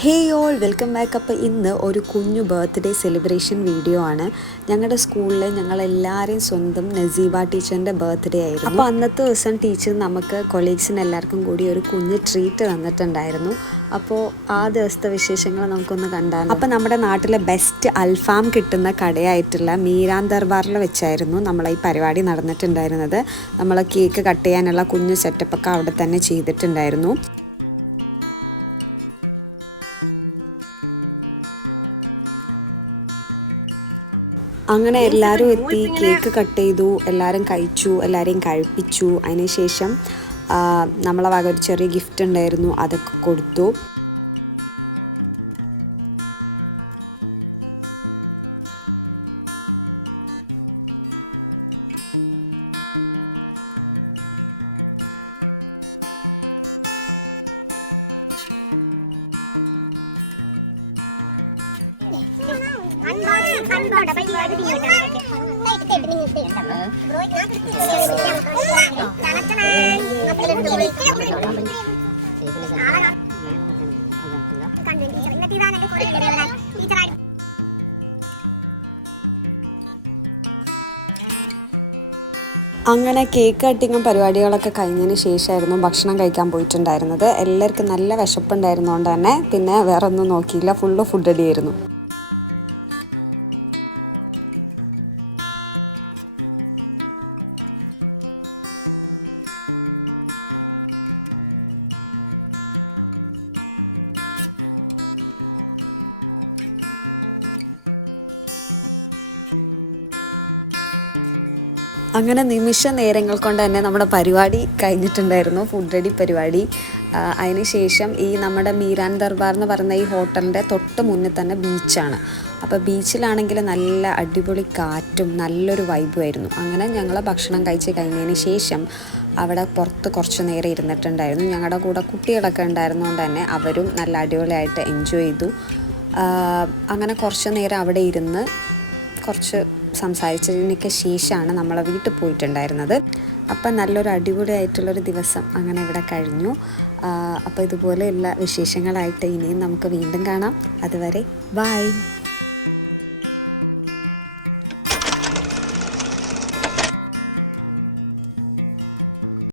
ഹേ all welcome back. അപ്പോൾ ഇന്ന് ഒരു കുഞ്ഞു ബർത്ത്ഡേ സെലിബ്രേഷൻ വീഡിയോ ആണ്. ഞങ്ങളുടെ സ്കൂളിൽ ഞങ്ങളെല്ലാവരെയും സ്വന്തം നസീബ ടീച്ചറിൻ്റെ ബർത്ത്ഡേ ആയിരുന്നു. അപ്പോൾ അന്നത്തെ ദിവസം ടീച്ചർ നമുക്ക് കൊളീഗ്സിന് എല്ലാവർക്കും കൂടി ഒരു കുഞ്ഞ് ട്രീറ്റ് തന്നിട്ടുണ്ടായിരുന്നു. അപ്പോൾ ആ ദിവസത്തെ വിശേഷങ്ങൾ നമുക്കൊന്ന് കണ്ടാലോ. അപ്പോൾ നമ്മുടെ നാട്ടിലെ ബെസ്റ്റ് അൽഫാം കിട്ടുന്ന കടയായിട്ടുള്ള മീരാൻ ദർബാറിൽ വെച്ചായിരുന്നു നമ്മളെ ഈ പരിപാടി നടന്നിട്ടുണ്ടായിരുന്നത്. നമ്മൾ കേക്ക് കട്ട് ചെയ്യാനുള്ള കുഞ്ഞു സെറ്റപ്പൊക്കെ അവിടെ തന്നെ ചെയ്തിട്ടുണ്ടായിരുന്നു. അങ്ങനെ എല്ലാവരും എത്തി, കേക്ക് കട്ട് ചെയ്തു, എല്ലാവരും കഴിച്ചു, എല്ലാവരെയും കഴിപ്പിച്ചു. അതിനുശേഷം നമ്മളെ വക ഒരു ചെറിയ ഗിഫ്റ്റ് ഉണ്ടായിരുന്നു, അതൊക്കെ കൊടുത്തു. അങ്ങനെ കേക്ക് കട്ടിങ്ങും പരിപാടികളൊക്കെ കഴിഞ്ഞതിന് ശേഷമായിരുന്നു ഭക്ഷണം കഴിക്കാൻ പോയിട്ടുണ്ടായിരുന്നത്. എല്ലാവർക്കും നല്ല വിശപ്പുണ്ടായിരുന്നതുകൊണ്ട് തന്നെ പിന്നെ വേറെ ഒന്നും നോക്കിയില്ല, ഫുള്ള് ഫുഡ് അടിയായിരുന്നു. അങ്ങനെ നിമിഷ നേരങ്ങൾ കൊണ്ട് തന്നെ നമ്മുടെ പരിപാടി കഴിഞ്ഞിട്ടുണ്ടായിരുന്നു, ഫുഡ് റെഡി പരിപാടി. അതിന് ശേഷം ഈ നമ്മുടെ മീരാൻ ദർബാർ എന്ന് പറയുന്ന ഈ ഹോട്ടലിൻ്റെ തൊട്ട് മുന്നിൽ തന്നെ ബീച്ചാണ്. അപ്പോൾ ബീച്ചിലാണെങ്കിൽ നല്ല അടിപൊളി കാറ്റും നല്ലൊരു വൈബുമായിരുന്നു. അങ്ങനെ ഞങ്ങൾ ഭക്ഷണം കഴിച്ച് കഴിഞ്ഞതിന് ശേഷം അവിടെ പുറത്ത് കുറച്ച് നേരം ഇരുന്നിട്ടുണ്ടായിരുന്നു. ഞങ്ങളുടെ കൂടെ കുട്ടികളൊക്കെ ഉണ്ടായിരുന്നതുകൊണ്ട് തന്നെ അവരും നല്ല അടിപൊളിയായിട്ട് എൻജോയ് ചെയ്തു. അങ്ങനെ കുറച്ച് നേരം അവിടെ ഇരുന്ന് കുറച്ച് സംസാരിച്ചതിനൊക്കെ ശേഷമാണ് നമ്മളെ വീട്ടിൽ പോയിട്ടുണ്ടായിരുന്നത്. അപ്പം നല്ലൊരു അടിപൊളിയായിട്ടുള്ളൊരു ദിവസം അങ്ങനെ ഇവിടെ കഴിഞ്ഞു. അപ്പോൾ ഇതുപോലെയുള്ള വിശേഷങ്ങളായിട്ട് ഇനിയും നമുക്ക് വീണ്ടും കാണാം. അതുവരെ ബൈ.